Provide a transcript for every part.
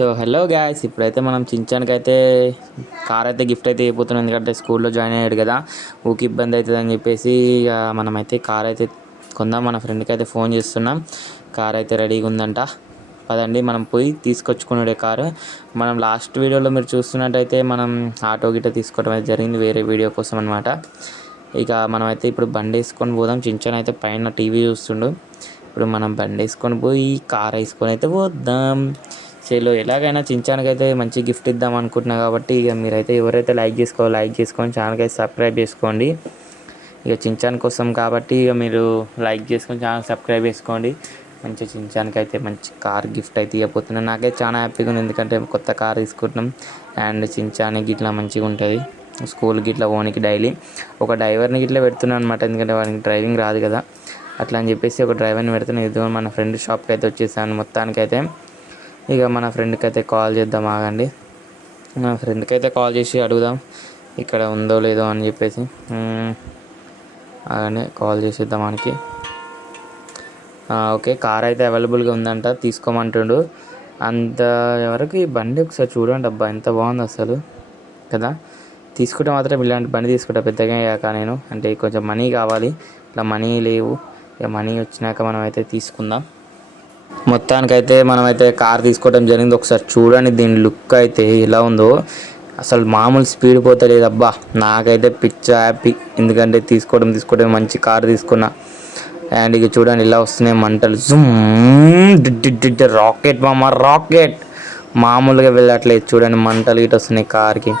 So hello guys, ఇప్పుడైతే మనం చించానికి అయితే కార్ అయితే గిఫ్ట్ అయితే అయిపోతున్నాం. ఎందుకంటే స్కూల్లో జాయిన్ అయ్యాడు కదా, ఊకి ఇబ్బంది అవుతుంది అని చెప్పేసి ఇక మనమైతే కార్ అయితే కొందాం. మన ఫ్రెండ్కి అయితే ఫోన్ చేస్తున్నాం, కార్ అయితే రెడీగా ఉందంట. పదండి మనం పోయి తీసుకొచ్చుకున్నాడే కారు. మనం లాస్ట్ వీడియోలో మీరు చూస్తున్నట్టయితే మనం ఆటో గిట్ట తీసుకోవడం అయితే జరిగింది, వేరే వీడియో కోసం అనమాట. ఇక మనమైతే ఇప్పుడు బండి వేసుకొని పోదాం. చించాన్ అయితే పైన టీవీ చూస్తుండు. ఇప్పుడు మనం బండి వేసుకొని పోయి కార్ వేసుకొని అయితే పోద్దాం. చలో, ఎలాగైనా చించానికి అయితే మంచి గిఫ్ట్ ఇద్దాం అనుకుంటున్నా కాబట్టి ఇక మీరైతే ఎవరైతే లైక్ చేసుకొని ఛానల్కి అయితే సబ్స్క్రైబ్ చేసుకోండి. ఇక చించాన్ కోసం కాబట్టి ఇక మీరు లైక్ చేసుకొని ఛానల్ సబ్స్క్రైబ్ చేసుకోండి. మంచి చించానికి అయితే మంచి కార్ గిఫ్ట్ అయితే ఇవ్వబోతున్నాను. నాకైతే చాలా హ్యాపీగా ఉంది, ఎందుకంటే కొత్త కార్ తీసుకుంటున్నాం. అండ్ చించానికి ఇట్లా మంచిగా ఉంటుంది స్కూల్కి ఇట్లా ఓనికి డైలీ ఒక డ్రైవర్ని ఇట్లా పెడుతున్నాను అనమాట. ఎందుకంటే వాడికి డ్రైవింగ్ రాదు కదా, అట్లా అని చెప్పేసి ఒక డ్రైవర్ని పెడుతున్నాను. ఇది మన ఫ్రెండ్ షాప్కి అయితే వచ్చేసాను. మొత్తానికైతే ఇక మన ఫ్రెండ్కి అయితే కాల్ చేద్దాం, ఆగండి. మన ఫ్రెండ్కి అయితే కాల్ చేసి అడుగుదాం ఇక్కడ ఉందో లేదో అని చెప్పేసి. ఆగండి, కాల్ చేసేద్దాం మనకి. ఓకే, కార్ అయితే అవైలబుల్గా ఉందంట, తీసుకోమంటుండు. అంత వరకు ఈ బండి ఒకసారి చూడండి అబ్బా, ఎంత బాగుంది అసలు కదా. తీసుకుంటే మాత్రం ఇలాంటి బండి తీసుకుంటా పెద్దగా అయ్యాక నేను, అంటే కొంచెం మనీ కావాలి, ఇట్లా మనీ లేవు. ఇక మనీ వచ్చినాక మనం అయితే తీసుకుందాం. మొత్తానికైతే మనమైతే కార్ తీసుకోవడం జరిగింది. ఒకసారి చూడండి దీని లుక్ అయితే ఎలా ఉందో, అసలు మామూలు స్పీడ్ పోతలేదు అబ్బా. నాకైతే పిచ్చ హ్యాపీ, ఎందుకంటే తీసుకోవడం మంచి కార్ తీసుకున్నా. అండ్ ఇక చూడండి ఇలా వస్తున్నాయి మంటలు, జుమ్ రాకెట్ మామ రాకెట్, మామూలుగా వెళ్ళట్లేదు. చూడండి మంటలు ఇటు వస్తున్నాయి కార్కి,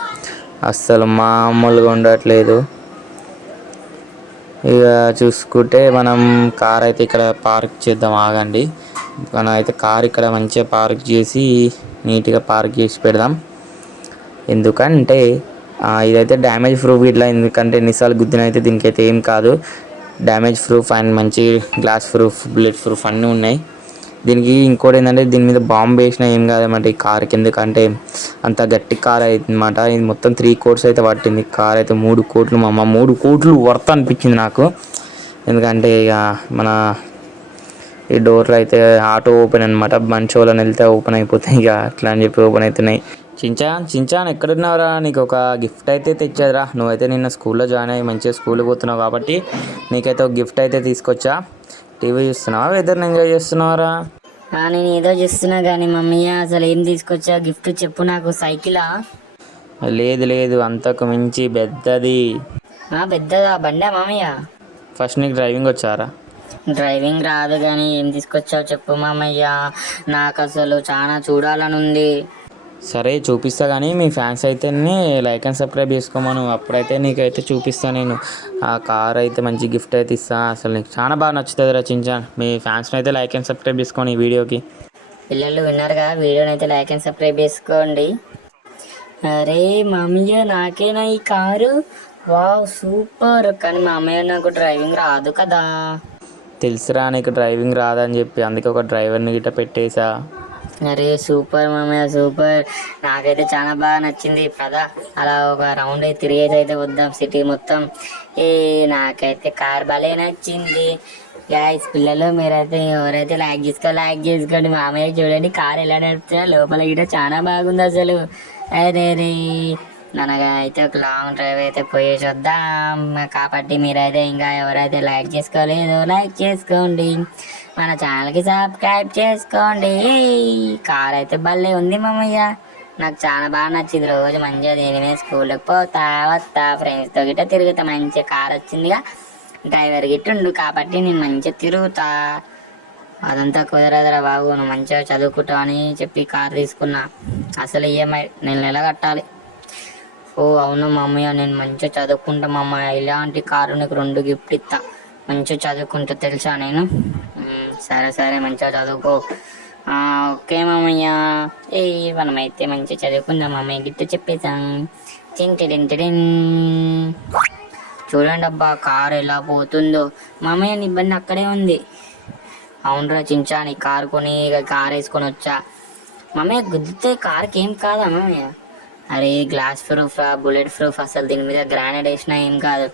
అస్సలు మామూలుగా ఉండట్లేదు. ఇక చూసుకుంటే మనం కార్ అయితే ఇక్కడ పార్క్ చేద్దాం, ఆగండి. మనం అయితే కార్ ఇక్కడ మంచిగా పార్క్ చేసి నీట్గా పార్క్ చేసి పెడదాం. ఎందుకంటే ఇదైతే డ్యామేజ్ ప్రూఫ్ ఇట్లా, ఎందుకంటే ఎన్నిసార్లు గుద్దిన అయితే దీనికైతే ఏం కాదు. డ్యామేజ్ ప్రూఫ్ అండ్ మంచి గ్లాస్ ప్రూఫ్, బుల్లెట్ ప్రూఫ్ అన్నీ ఉన్నాయి దీనికి. ఇంకోటి ఏంటంటే దీని మీద బాంబు వేసినా ఏం కాదన్నమాట ఈ కార్కి, ఎందుకంటే అంత గట్టి కార్ అవుతుందన్నమాట. ఇది మొత్తం 3 crores అయితే పట్టింది. కార్ అయితే 3 కోట్లు మా అమ్మ, 3 కోట్లు వర్త్ అనిపించింది నాకు. ఎందుకంటే ఇక మన ఈ డోర్లు అయితే ఆటో ఓపెన్ అనమాట, మంచి వాళ్ళని వెళ్తే ఓపెన్ అయిపోతాయి, ఇక అట్లా అని చెప్పి ఓపెన్ అవుతున్నాయి. చించాన్ ఎక్కడున్నావురా, నీకు ఒక గిఫ్ట్ అయితే తెచ్చారా. నువ్వైతే నిన్న స్కూల్లో జాయిన్ అయ్యి మంచిగా స్కూల్కి పోతున్నావు కాబట్టి నీకైతే ఒక గిఫ్ట్ అయితే తీసుకొచ్చా. టీవీ చూస్తున్నావా, వెదర్ని ఎంజాయ్ చేస్తున్నావారా? నేను ఏదో చేస్తున్నా కానీ మమ్మీ అసలు ఏం తీసుకొచ్చా గిఫ్ట్ చెప్పు నాకు. సైకిలా? లేదు, అంతకు మించి పెద్దది. పెద్దదా బండా మామయ్య? ఫస్ట్ నీకు డ్రైవింగ్ వచ్చారా? డ్రైవింగ్ రాదు కానీ ఏం తీసుకొచ్చావు చెప్పు మామయ్య, నాకు అసలు చాలా చూడాలని ఉంది. సరే చూపిస్తా, కానీ మీ ఫ్యాన్స్ అయితే లైక్ అండ్ సబ్స్క్రైబ్ చేసుకోమను, అప్పుడైతే నీకైతే చూపిస్తాను నేను. ఆ కార్ అయితే మంచి గిఫ్ట్ అయితే ఇస్తాను. అసలు నీకు చాలా బాగా నచ్చుతుంది రా చించాన్. మీ ఫ్యాన్స్ని అయితే లైక్ అండ్ సబ్స్క్రైబ్ చేసుకోండి ఈ వీడియోకి. పిల్లలు విన్నారుగా, వీడియోని అయితే లైక్ అండ్ సబ్స్క్రైబ్ చేసుకోండి. అరే మామయ్య, నాకేనా ఈ కారు? Wow super. కానీ మామయ్య నాకు డ్రైవింగ్ రాదు కదా. తెలుసురా నీకు డ్రైవింగ్ రాదని చెప్పి, అందుకే ఒక డ్రైవర్ని గిట్ట పెట్టేసా. అరే సూపర్ మామయ్య సూపర్, నాకైతే చాలా బాగా నచ్చింది. పదా అలా ఒక రౌండ్ అయితే తిరిగేసి అయితే వద్దాం సిటీ మొత్తం. నాకైతే కార్ భలే నచ్చింది. గాయస్ పిల్లలు మీరైతే ఎవరైతే లైక్ చేసుకోండి. మామయ్య చూడండి కార్ ఎలా నడుపుతున్నా, లోపల గిట్ట చాలా బాగుంది అసలు. అరే రే ననగా అయితే ఒక లాంగ్ డ్రైవ్ అయితే పోయేసి వద్దాం. కాబట్టి మీరైతే ఇంకా ఎవరైతే లైక్ చేసుకోలేదో లైక్ చేసుకోండి, మన ఛానల్కి సబ్స్క్రైబ్ చేసుకోండి. కార్ అయితే భలే ఉంది మామయ్య, నాకు చాలా బాగా నచ్చింది. రోజు మంచిగా దీని మీద స్కూల్కి పోతా వస్తా, ఫ్రెండ్స్తో గిట్ట తిరుగుతా. మంచిగా కార్ వచ్చిందిగా, డ్రైవర్ గిట్ట ఉండు కాబట్టి నేను మంచిగా తిరుగుతా. అదంతా కుదరదురా బాబు, నువ్వు మంచిగా చదువుకుంటావు అని చెప్పి కార్ తీసుకున్నా. అసలు ఈఎంఐ నెల కట్టాలి. ఓ అవును మమ్మయ్య, నేను మంచిగా చదువుకుంటా మమ్మయ్య. ఇలాంటి కారు నీకు 2 గిఫ్ట్ ఇస్తా, మంచిగా చదువుకుంటా తెలుసా నేను. సరే మంచిగా చదువుకో. ఓకే మామయ్య. మనమైతే మంచిగా చదువుకుందాం మామయ్య, గిట్ట చెప్పేసాం. టింటిడిన్ చూడండి అబ్బా కారు ఎలా పోతుందో. మామయ్య నీ బండి అక్కడే ఉంది. అవునరా చించా, నీ కారు కొని ఇక కారు వేసుకొని వచ్చా. మామయ్య గుద్దితే కార్కి ఏం కాదా మామయ్య? అరే గ్లాస్ ప్రూఫ్, బుల్లెట్ ప్రూఫ్, అసలు దీని మీద గ్రానైడ్ వేసినా ఏం కాదు,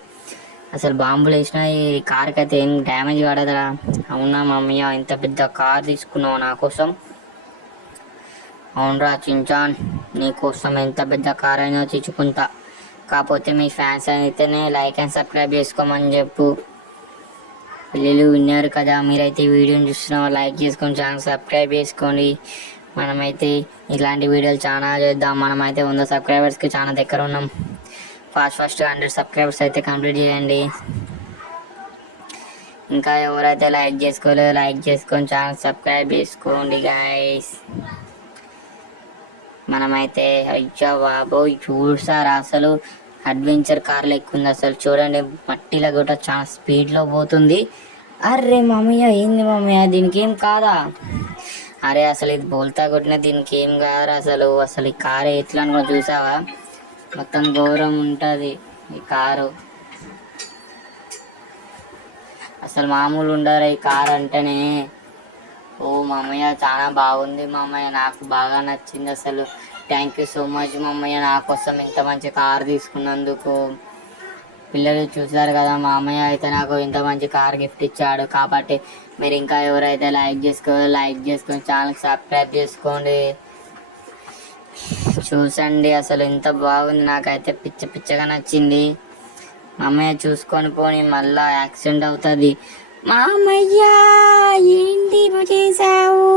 అసలు బాంబులు వేసినా ఈ కార్కి అయితే ఏం డ్యామేజ్ కాడదురా. అవునా మమ్మయ్య, ఇంత పెద్ద కార్ తీసుకున్నావు నా కోసం? అవునరా చించాన్, నీకోసం ఎంత పెద్ద కార్ అయినా తెచ్చుకుంటా. కాకపోతే మీ ఫ్యాన్స్ అయితేనే లైక్ అండ్ సబ్స్క్రైబ్ చేసుకోమని చెప్పు. పిల్లలు విన్నారు కదా, మీరైతే ఈ వీడియోని చూస్తున్నా లైక్ చేసుకొని ఛానల్ సబ్స్క్రైబ్ చేసుకోండి. మనమైతే ఇలాంటి వీడియోలు చాలా చేద్దాం. మనమైతే 100 సబ్స్క్రైబర్స్కి చాలా దగ్గర ఉన్నాం. ఫాస్ట్ 100 సబ్స్క్రైబర్స్ అయితే కంప్లీట్ చేయండి. ఇంకా ఎవరైతే లైక్ చేసుకోలేదో లైక్ చేసుకొని ఛానల్ సబ్స్క్రైబ్ చేసుకోండి గైస్. మనమైతే అయ్యా బాబోయ్ చూసారా అసలు అడ్వెంచర్ కార్లు ఎక్కువ ఉంది. అసలు చూడండి మట్టిలో కూడా చాలా స్పీడ్లో పోతుంది. అరే మమ్మయ్య ఏంది మమ్మయ్య, దీనికి ఏం కాదా? అరే అసలు ఇది బోల్తా కొట్టిన దీనికి ఏం కాదు అసలు. అసలు ఈ కారు ఎట్లా అనుకో చూసావా, మొత్తం ఘోరం ఉంటుంది ఈ కారు. అసలు మామూలు ఉండరు ఈ కార్ అంటేనే. ఓ మామయ్య చాలా బాగుంది మామయ్య, నాకు బాగా నచ్చింది అసలు. థ్యాంక్ యూ సో మచ్ మామయ్య, నా కోసం ఇంత మంచి కార్ తీసుకున్నందుకు. పిల్లలు చూసారు కదా, మా అమ్మయ్య అయితే నాకు ఇంత మంచి కార్ గిఫ్ట్ ఇచ్చాడు. కాబట్టి మీరు ఇంకా ఎవరైతే లైక్ చేసుకొని ఛానల్కి సబ్స్క్రైబ్ చేసుకోండి. చూసండి అసలు ఎంత బాగుంది, నాకైతే పిచ్చగా నచ్చింది. మా అమ్మయ్య చూసుకొని పోని మళ్ళా యాక్సిడెంట్ అవుతుంది. మా అమ్మయ్య ఏంటి చేసావు?